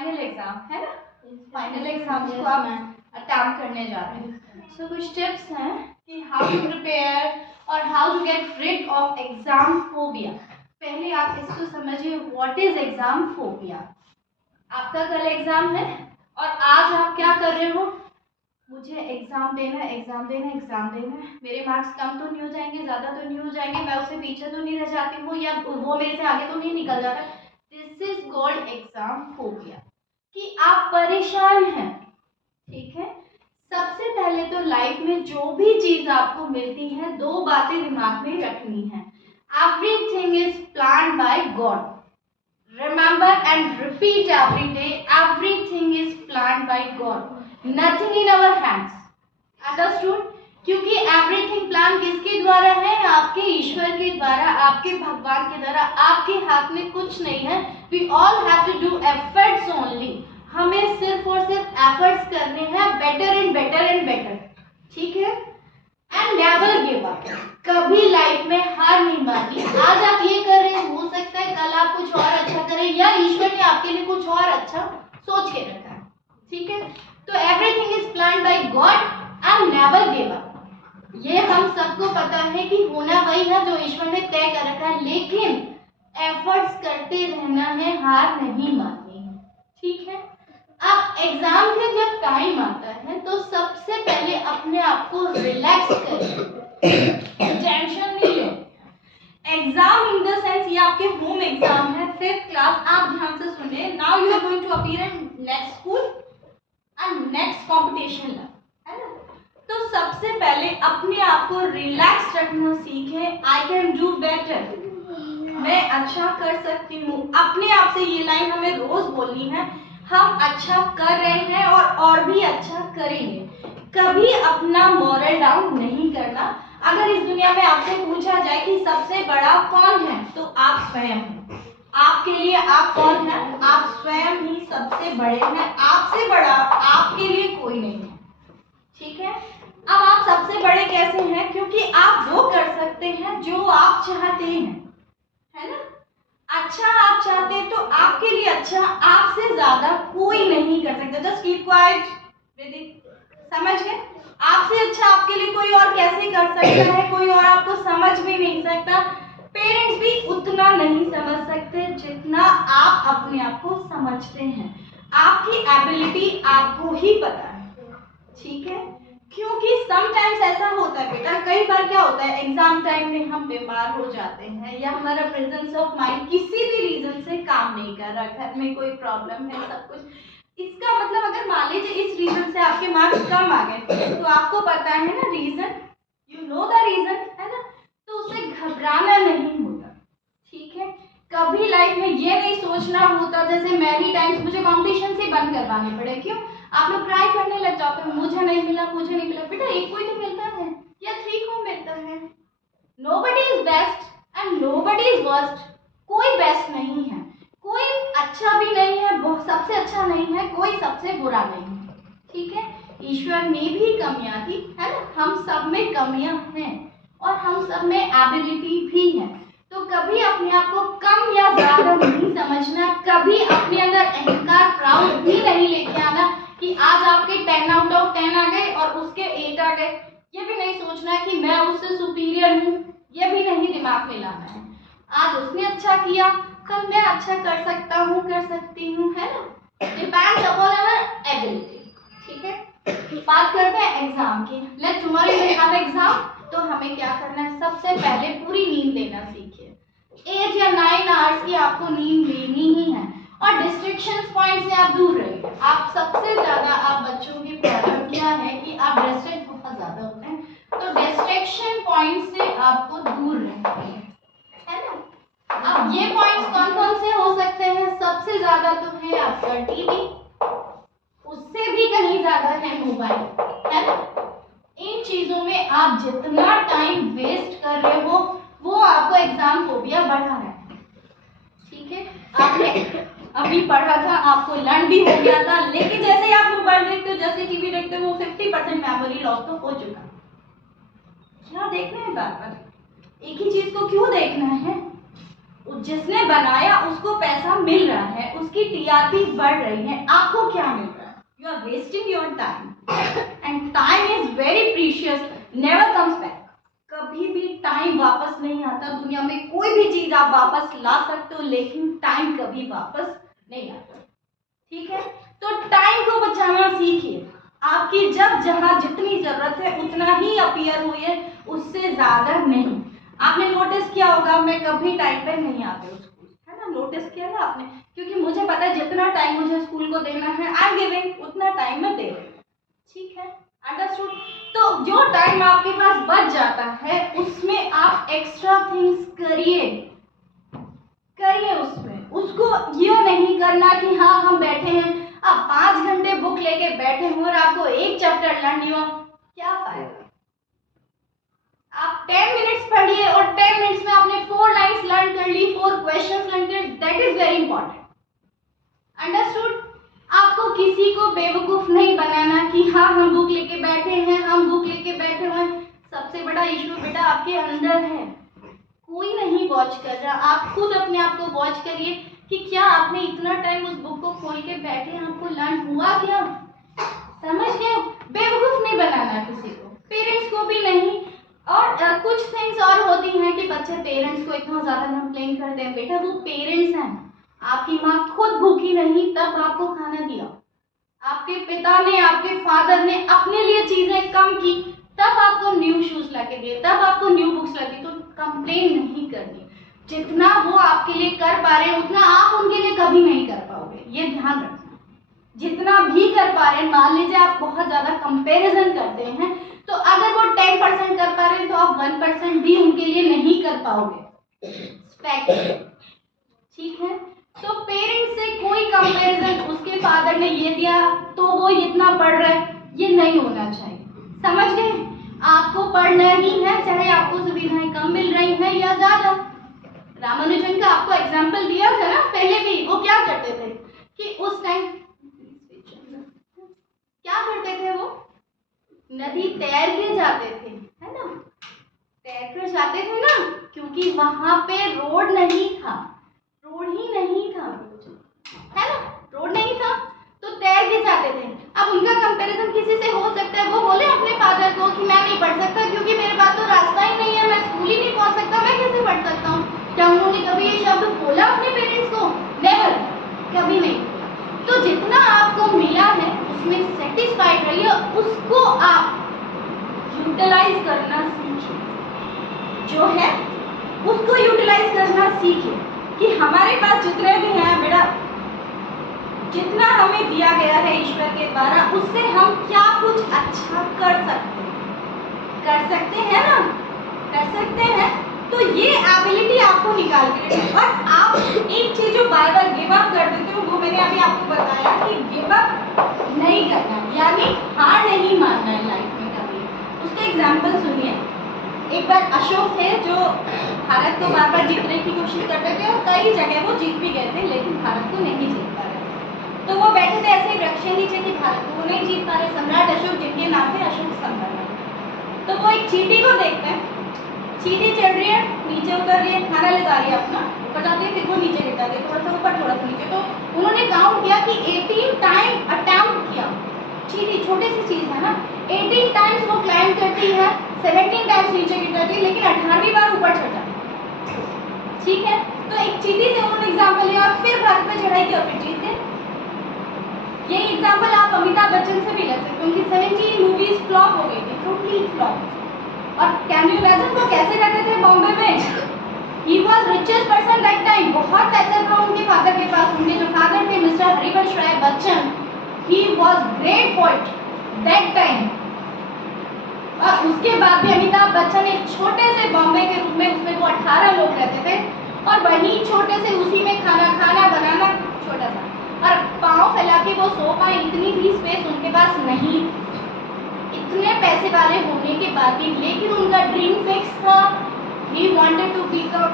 Final exam है ना, final exam को आप अटेम्प्ट करने जा रहे हैं। सो कुछ टिप्स हैं कि हाउ टू प्रिपेयर और how to get rid of exam phobia. पहले आप इसको समझिए, व्हाट इज एग्जाम फोबिया। आपका कल एग्जाम है और आज आप क्या कर रहे हो, मुझे एग्जाम देना है, एग्जाम देना है, एग्जाम देना है, मेरे मार्क्स कम तो नहीं हो जाएंगे, ज़्यादा तो नहीं हो जाएंगे, मैं उससे पीछे तो नहीं रह जाती हूँ, या वो मेरे से आगे तो नहीं निकल जाता। This is called exam phobia, कि आप परेशान हैं। ठीक है, सबसे पहले तो लाइफ में जो भी चीज आपको मिलती है, दो बातें दिमाग में रखनी है। Everything is planned by God. Remember and repeat every day, everything is planned by God. Nothing in our hands. Understood? क्योंकि एवरीथिंग प्लान किसके द्वारा है, आपके ईश्वर के द्वारा, आपके भगवान के द्वारा। आपके हाथ में कुछ नहीं है। We all have to do efforts only. हमें सिर्फ और सिर्फ एफर्ट्स करने हैं, better and better and better. ठीक है, एंड नेवर गिव अप। कभी लाइफ में हार नहीं माननी। आज आप ये कर रहे हैं, हो सकता है कल आप कुछ और अच्छा करें, या ईश्वर ने आपके लिए कुछ और अच्छा सोच के रखा है। ठीक है, तो everything is planned by God and never give up. ये हम सबको पता है कि होना वही है जो ईश्वर ने तय कर रखा है, लेकिन एफर्ट्स करते रहना है, हार नहीं माननी है। ठीक है, अब एग्जाम का जब टाइम आता है तो सबसे पहले अपने आप को रिलैक्स करें, टेंशन नहीं लो। एग्जाम इन द सेंस ये आपके होम एग्जाम है, 5th क्लास। आप ध्यान से सुनिए, now you are going to appear in next school and next competition, है ना। तो सबसे पहले अपने आप को रिलैक्स रखना सीखें। आई कैन डू बेटर, मैं अच्छा कर सकती हूँ। अपने आप से ये लाइन हमें रोज बोलनी है, हम अच्छा कर रहे हैं और भी अच्छा करेंगे। कभी अपना मॉरल डाउन नहीं करना। अगर इस दुनिया में आपसे पूछा जाए कि सबसे बड़ा कौन है, तो आप स्वयं हैं। आपके लिए आप कौन हैं? आप स्वयं ही सबसे बड़े हैं। आपसे बड़ा आपके लिए कोई नहीं है। ठीक है, अब आप सबसे बड़े कैसे हैं? क्योंकि आप वो कर सकते हैं जो आप चाहते हैं, है ना। अच्छा आप चाहते हैं तो आपके लिए अच्छा आपसे ज्यादा कोई नहीं कर सकता। जस्ट कीप क्वाइट, समझ गए? आपसे अच्छा आपके लिए कोई और कैसे कर सकता है? कोई और आपको समझ भी नहीं सकता। पेरेंट्स भी उतना नहीं समझ सकते जितना आप अपने आप को समझते हैं। आपकी एबिलिटी आपको ही पता है। ठीक है, क्योंकि समटाइम्स ऐसा होता है बेटा, कई बार क्या होता है, एग्जाम टाइम में हम बीमार हो जाते हैं, या हमारा प्रेजेंस ऑफ माइंड किसी भी रीजन से काम नहीं कर रहा, घर में कोई प्रॉब्लम है, सब कुछ। इसका मतलब अगर मान लीजिए इस रीजन से आपके मार्क्स कम आ गए, तो आपको पता है ना reason, you know the reason, है ना। तो उससे घबराना नहीं होता। ठीक है, कभी लाइफ में ये नहीं सोचना होता, जैसे मैनी टाइम्स मुझे कॉम्पिटिशन से बंद करवाने पड़े। क्यों? आप लोग ट्राई करने लग जाते हो, मुझे नहीं मिला, मुझे नहीं मिला। बेटा एक कोई तो मिलता है या 3 को मिलता है। Nobody is best and nobody is worst. कोई बेस्ट नहीं है, कोई अच्छा भी नहीं है, सबसे अच्छा नहीं है, कोई सबसे बुरा नहीं है। ठीक है, ईश्वर में भी कमियां थी, है ना। हम सब में कमियां हैं और हम सब में एबिलिटी भी है। तो कभी अपने आप को कम या ज्यादा नहीं समझना, कभी अपने अंदर अहंकार, प्राउड भी नहीं लेके आना कि आज आपके 10 आउट ऑफ 10 आ गए और उसके 8 आ गए। ये भी नहीं सोचना कि मैं उससे सुपीरियर हूँ, ये भी नहीं दिमाग में लाना है। आज उसने अच्छा किया, कल मैं अच्छा कर सकता हूँ, कर सकती हूँ, है ना। Depends upon our ability. ठीक है, बात करते हैं एग्जाम की। Let's tomorrow we have exam. तो हमें क्या करना है, सबसे पहले पूरी नींद लेना सीखिए। 8 या 9 आवर्स की आपको नींद लेनी ही है, और डिस्ट्रैक्शन पॉइंट से आप दूर रहिए। आप सबसे ज्यादा आप बच्चों की प्रॉब्लम क्या है कि आप डिस्ट्रैक्ट बहुत ज्यादा होते हैं, तो डिस्ट्रैक्शन पॉइंट से आपको दूर रहना है ना। अब ये पॉइंट्स कौन कौन से हो सकते हैं? सबसे ज्यादा तो है आपका टीवी, उससे भी कहीं ज्यादा है मोबाइल, है ना। इन चीजों में आप जितना टाइम वेस्ट कर रहे हो, वो आपको एग्जाम फोबिया बढ़ा रहा है। ठीक है, आपने अभी पढ़ा था, आपको लर्न भी हो गया था, लेकिन जैसे ही आप मोबाइल देखते हो, जैसे टीवी देखते हो, वो 50% मेमोरी लॉस तो हो चुका। क्या देखना है बार बार? एक ही चीज को क्यों देखना है? जिसने बनाया उसको पैसा मिल रहा है, उसकी टीआरपी बढ़ रही है, आपको क्या मिल रहा है? You are wasting your time and time is very precious, never comes back. कभी भी टाइम वापस नहीं आता। दुनिया में कोई भी चीज आप वापस ला सकते हो, लेकिन टाइम कभी वापस नहीं आता। ठीक है, तो टाइम को बचाना सीखिए। आपकी जब जहां जितनी जरूरत है उतना ही अपीयर हुई, उससे ज्यादा नहीं। आपने नोटिस किया होगा मैं कभी टाइम पे नहीं आती हूँ स्कूल, है ना? नोटिस किया ना आपने? क्योंकि मुझे पता है जितना टाइम मुझे स्कूल को देना है आई एम गिविंग, उतना टाइम मैं दे रही हूँ। ठीक है, अंडरस्टूड? तो जो टाइम आपके पास बच जाता है उसमें आप एक्स्ट्रा थिंग्स करिए उसमें। उसको ये नहीं करना कि हाँ हम बैठे हैं, आप 5 घंटे बुक लेके बैठे हो और आपको एक चैप्टर लर्न नहीं हुआ, क्या फायदा? आप 10 मिनट्स पढ़िए और 10 मिनट्स में आपने 4 लाइन्स लर्न कर ली, 4 क्वेश्चंस लर्न कर, that is very important. Understood? आपको किसी को बेवकूफ नहीं बनाना कि हाँ हम बुक लेके बैठे हैं, हम बुक लेके बैठे हुए हैं। सबसे बड़ा इशू बेटा आपके अंदर है, कोई नहीं वॉच कर रहा। आप खुद अपने आप को वॉच करिए कि क्या आपने इतना टाइम उस बुक को खोल के बैठे, आपको लर्न हुआ क्या? समझ गए? बेवकूफ नहीं बनाना किसी को, पेरेंट्स को भी नहीं। और कुछ थिंग्स और होती हैं कि बच्चे पेरेंट्स को इतना ज्यादा कंप्लेन करते हैं। बेटा वो पेरेंट्स हैं, आपकी माँ खुद भूखी रही तब आपको खाना दिया, आपके पिता ने, आपके फादर ने अपने लिए चीजें कम की तब आपको न्यू शूज लाके दिए, तब आपको न्यू बुक्स ला दी। तो कंप्लेन नहीं करनी। जितना वो आपके लिए कर पा रहे हैं उतना आप उनके लिए कभी नहीं कर पाओगे, ये ध्यान रखना। जितना भी कर पा रहे हैं, मान लीजिए आप बहुत ज्यादा कंपैरिजन करते हैं, तो अगर वो 10% कर पा रहे हैं तो आप 1% भी उनके लिए नहीं कर पाओगे। ठीक है, तो पेरेंट्स से कोई कंपैरिजन, उसके फादर ने ये दिया तो वो इतना पढ़ रहा है, ये नहीं होना चाहिए। समझ गए? आपको पढ़ना ही है, चाहे आपको सुविधाएं कम मिल रही हैं या ज्यादा। रामानुजन का आपको एग्जाम्पल दिया था ना पहले भी, वो क्या करते थे कि उस टाइम क्या करते थे, वो नदी तैर के जाते थे, है ना? तैर कर जाते थे ना, क्योंकि वहां पे रोड नहीं था, रोड ही नहीं था, है ना? रोड नहीं था तो तैर के जाते थे। अब उनका कंपैरिजन किसी से हो सकता है, वो बोले अपने फादर को कि मैं नहीं पढ़ सकता क्योंकि मेरे पास तो रास्ता ही नहीं है, मैं स्कूल ही नहीं पहुंच सकता, मैं कैसे पढ़ सकता हूँ। क्या उन्होंने कभी ये शब्द बोला अपने पेरेंट्स को? नेवर, कभी नहीं। तो जितना आपको मिला है उसमें सेटिस्फाइड रहिए, उसको आप यूटिलाइज करना सीखिए। जो है उसको यूटिलाइज करना सीखिए कि हमारे पास जितने भी हैं बेटा, जितना हमें दिया गया है ईश्वर के द्वारा, उससे हम क्या कुछ अच्छा कर सकते हैं ना? कर सकते हैं। तो ये एबिलिटी आपको निकाल के रखना। और आप एक चीज जो बार बार गिव अप कर देते हो, वो मैंने अभी आपको बताया कि गिव अप नहीं करना, यानी हार नहीं मानना है लाइफ में कभी। उसका एग्जाम्पल सुनिए। एक बार अशोक थे जो भारत को बार बार जीतने की कोशिश करते थे और कई जगह वो जीत भी गए थे, लेकिन भारत को नहीं जीत पा रहे। तो वो बैठे थे ऐसे वृक्ष के नीचे कि भारत को वो नहीं जीत पा रहे। सम्राट अशोक, जिनके नाम थे अशोक स्तंभ। तो वो एक चींटी को देखते हैं, चींटी चढ़ रही है, नीचे उतर रही है, खाना ले जा रही है अपना, ऊपर जाती है, फिर वो नीचे गिर जाती है, थोड़ा सा ऊपर थोड़ा सा नीचे। तो उन्होंने काउंट किया कि 18 टाइम अटेम्प्ट किया। चींटी छोटी सी चीज है ना, 18 टाइम्स वो क्लाइंब करती है, 17 टाइम्स नीचे गिर जाती है, लेकिन 18वीं बार ऊपर चढ़ जाती है। ठीक है, तो एक चींटी से उन्होंने एग्जाम्पल लिया और फिर भारत पे चढ़ाई की और फिर जीत गए। ये एग्जाम्पल आप अमिताभ बच्चन से भी ले सकते हैं, उनकी 17 मूवीज फ्लॉप हो गई थी, टोटली फ्लॉप। और कैन यू इमेजिन वो कैसे रहते थे बॉम्बे में? He was richest person that time, बहुत पैसा था उनके फादर के पास। उनके जो फादर थे mister Harivansh Rai Bachchan, he was great poet that time. और उसके बाद भी अमिताभ बच्चन एक छोटे से बॉम्बे के रूम में, उसमें वो 18 लोग रहते थे और वही छोटे से उसी में खाना बनाना छोटा सा, और पाँव फैला के वो सो पाए, इतनी भी स्पेस उनके पास नहीं। इतने पैसे वाले होने के बाद भी, लेकिन उनका ड्रीम फिक्स था, he wanted to become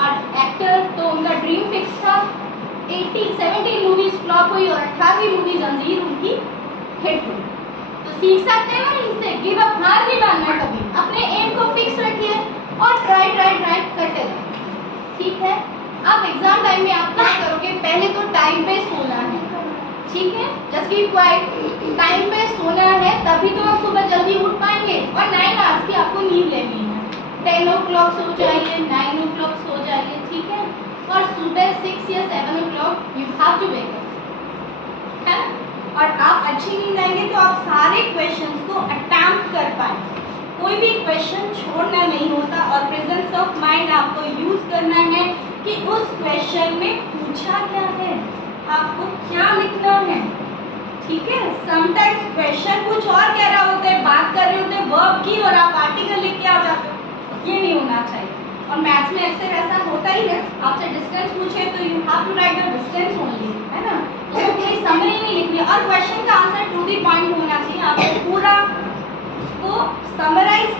an actor, तो उनका ड्रीम फिक्स था। 17 मूवीज फ्लॉप हुई और 18वीं मूवी जंजीर उनकी हिट हुई। तो सीख सकते हैं ना इससे, गिव अप, हार नहीं मानना कभी, अपने एम को फिक्स रखिए और ट्राई करते रहिए। ठीक है, आप एग्जाम टाइम में आप क्या करोगे, पहले तो टाइम पे सोना है, ठीक है, जस्ट कीप क्वाइट, टाइम पे सोना है, तभी तो आप सुबह जल्दी उठ पाएंगे। और 9 आवर्स की आपको नींद लेनी है, 10 o'clock सो जाइए, 9 o'clock सो जाइए, ठीक है, और सुबह 6 या 7 o'clock you have to wake up, है। और आप अच्छी नींद आएंगे तो आप सारे क्वेश्चंस को अटेम्प्ट कर पाएंगे, कोई भी क्वेश्चन छोड़ना नहीं होता, और प्रेजेंस ऑफ माइंड आपको यूज करना है कि उस क्वेश्चन में पूछा क्या है, आपको क्या लिखना है, ठीक है। समटाइम्स क्वेश्चन कुछ और कह रहा होता है, बात कर रहे होते हैं वर्ब की, और आप आर्टिकल लिख के आ जाते हो, ये नहीं होना चाहिए। और मैथ्स में अक्सर ऐसा होता ही है, आपसे डिस्टेंस पूछे तो you have to write the distance only, है ना, तो कोई समरी नहीं लिखनी, और क्वेश्चन का आंसर टू द पॉइंट होना चाहिए, आपको पूरा उसको समराइज कर